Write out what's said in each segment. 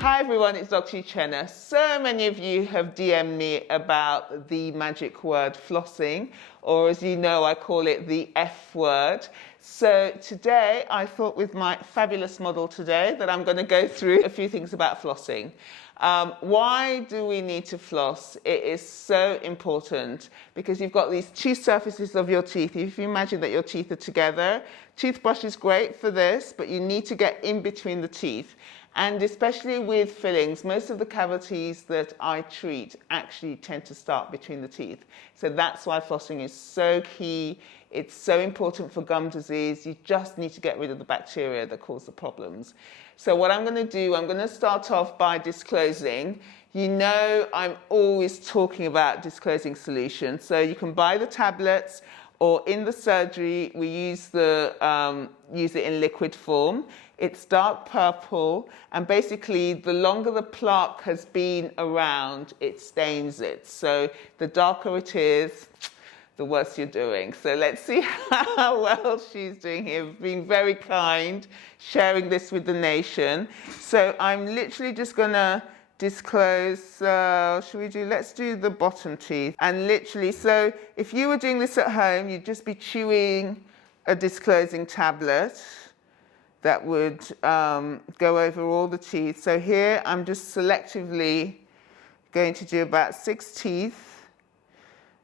Hi everyone, it's Dr. Uchenna. So many of you have DM'd me about the magic word flossing, or as you know, I call it the F word. So today I thought with my fabulous model today that I'm going to go through a few things about flossing. Why do we need to floss? It is so important because you've got these two surfaces of your teeth. If you imagine that your teeth are together, toothbrush is great for this, but you need to get in between the teeth. And especially with fillings, most of the cavities that I treat actually tend to start between the teeth. So that's why flossing is so key. It's so important for gum disease. You just need to get rid of the bacteria that cause the problems. So what I'm going to do, I'm going to start off by disclosing. You know I'm always talking about disclosing solutions. So you can buy the tablets, or in the surgery we use it in liquid form. It's dark purple, and basically the longer the plaque has been around, it stains it. So the darker it is, the worse you're doing. So let's see how well she's doing here, being very kind, sharing this with the nation. So I'm literally just gonna disclose, let's do the bottom teeth. And literally, so if you were doing this at home, you'd just be chewing a disclosing tablet that would go over all the teeth. So here I'm just selectively going to do about 6 teeth.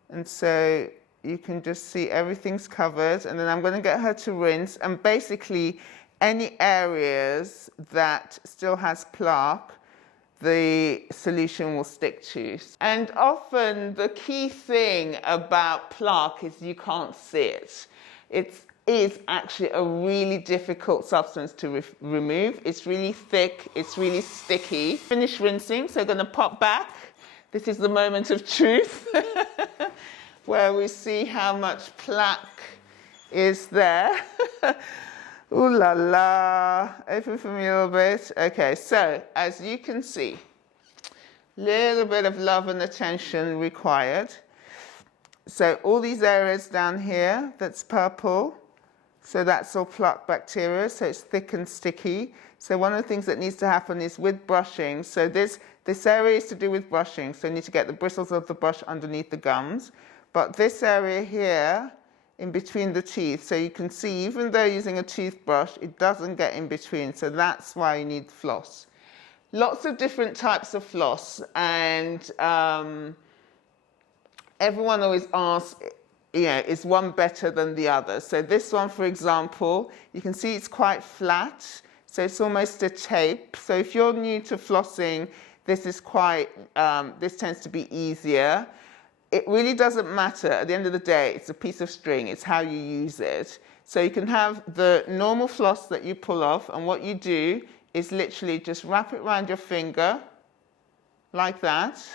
And so you can just see everything's covered. And then I'm going to get her to rinse. And basically any areas that still has plaque, the solution will stick to. And often the key thing about plaque is you can't see it. It is actually a really difficult substance to remove. It's really thick, it's really sticky. Finish rinsing, so I'm going to pop back. This is the moment of truth where we see how much plaque is there. Ooh la la, open for me a little bit. Okay, so as you can see, little bit of love and attention required. So all these areas down here, that's purple. So that's all plaque bacteria, so it's thick and sticky. So one of the things that needs to happen is with brushing. So this area is to do with brushing. So you need to get the bristles of the brush underneath the gums. But this area here, in between the teeth, so you can see even though using a toothbrush, it doesn't get in between. So that's why you need floss. Lots of different types of floss, and everyone always asks, is one better than the other? So this one, for example, you can see it's quite flat, so it's almost a tape. So if you're new to flossing, this is this tends to be easier. It really doesn't matter. At the end of the day, it's a piece of string. It's how you use it. So you can have the normal floss that you pull off, and what you do is literally just wrap it around your finger, like that.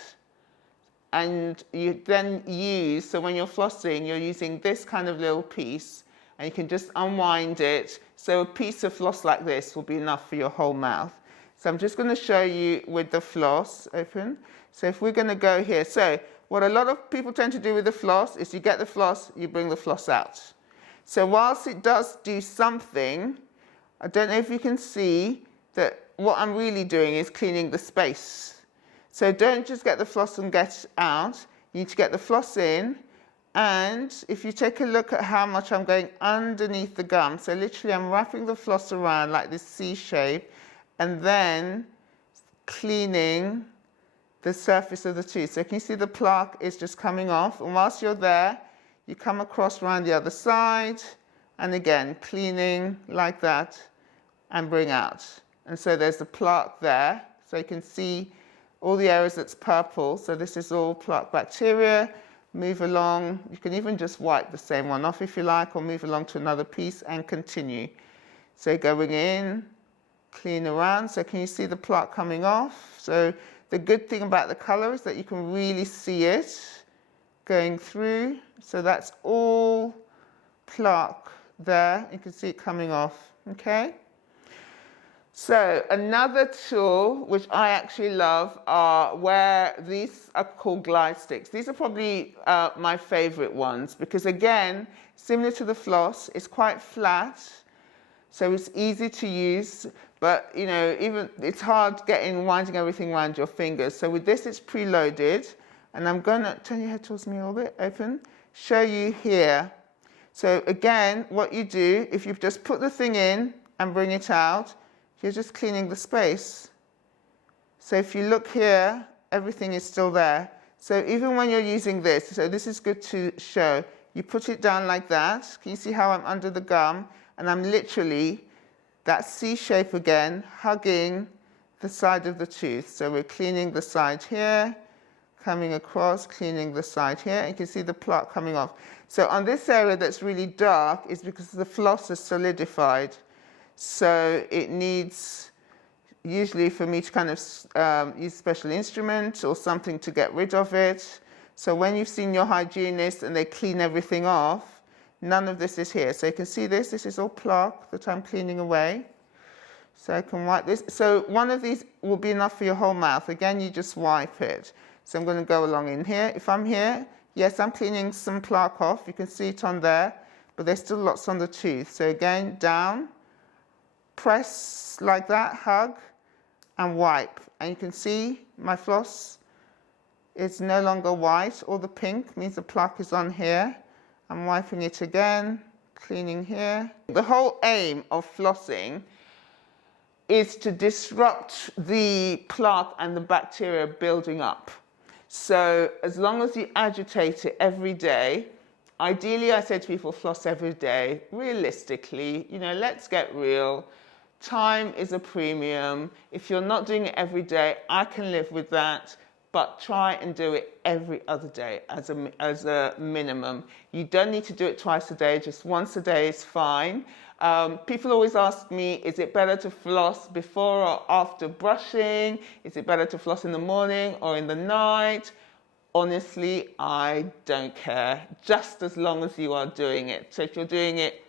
And you then use, so when you're flossing, you're using this kind of little piece, and you can just unwind it. So a piece of floss like this will be enough for your whole mouth. So I'm just going to show you with the floss open. So if we're going to go here, so what a lot of people tend to do with the floss is you get the floss, you bring the floss out. So whilst it does do something, I don't know if you can see that what I'm really doing is cleaning the space. So don't just get the floss and get out. You need to get the floss in. And if you take a look at how much I'm going underneath the gum, so literally I'm wrapping the floss around like this C shape, and then cleaning the surface of the tooth. So can you see the plaque is just coming off? And whilst you're there, you come across around the other side, and again, cleaning like that, and bring out. And so there's the plaque there. So you can see all the areas that's purple, so this is all plaque bacteria. Move along, you can even just wipe the same one off if you like, or move along to another piece and continue. So going in, clean around, so can you see the plaque coming off? So the good thing about the color is that you can really see it going through. So that's all plaque there, you can see it coming off, okay? So another tool, which I actually love, are where these are called glide sticks. These are probably my favorite ones because, again, similar to the floss, it's quite flat. So it's easy to use, but you know, even it's hard winding everything around your fingers. So with this, it's preloaded, and I'm gonna turn your head towards me a little bit, open, show you here. So again, what you do, if you just put the thing in and bring it out, you're just cleaning the space. So if you look here, everything is still there. So even when you're using this, so this is good to show, you put it down like that. Can you see how I'm under the gum? And I'm literally, that C shape again, hugging the side of the tooth. So we're cleaning the side here, coming across, cleaning the side here. And you can see the plaque coming off. So on this area that's really dark is because the floss is solidified. So it needs, usually for me to kind of use a special instrument or something to get rid of it. So when you've seen your hygienist and they clean everything off, none of this is here. So you can see this is all plaque that I'm cleaning away. So I can wipe this. So one of these will be enough for your whole mouth. Again, you just wipe it. So I'm going to go along in here. If I'm here, yes, I'm cleaning some plaque off. You can see it on there, but there's still lots on the tooth. So again, down, press like that, hug, and wipe. And you can see my floss is no longer white. All the pink means the plaque is on here. I'm wiping it again, cleaning here. The whole aim of flossing is to disrupt the plaque and the bacteria building up. So as long as you agitate it every day, ideally I say to people floss every day. Realistically, you know, let's get real. Time is a premium. If you're not doing it every day, I can live with that. But try and do it every other day as a minimum. You don't need to do it twice a day, just once a day is fine. People always ask me, is it better to floss before or after brushing? Is it better to floss in the morning or in the night? Honestly, I don't care, just as long as you are doing it. So if you're doing it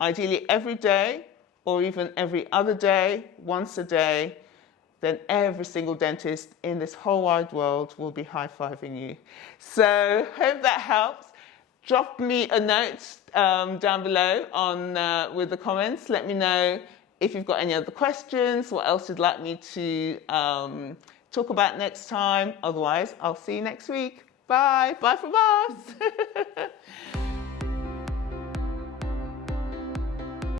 ideally every day or even every other day, once a day, then every single dentist in this whole wide world will be high-fiving you. So hope that helps. Drop me a note down below with the comments. Let me know if you've got any other questions, what else you'd like me to talk about next time. Otherwise, I'll see you next week. Bye. Bye from us.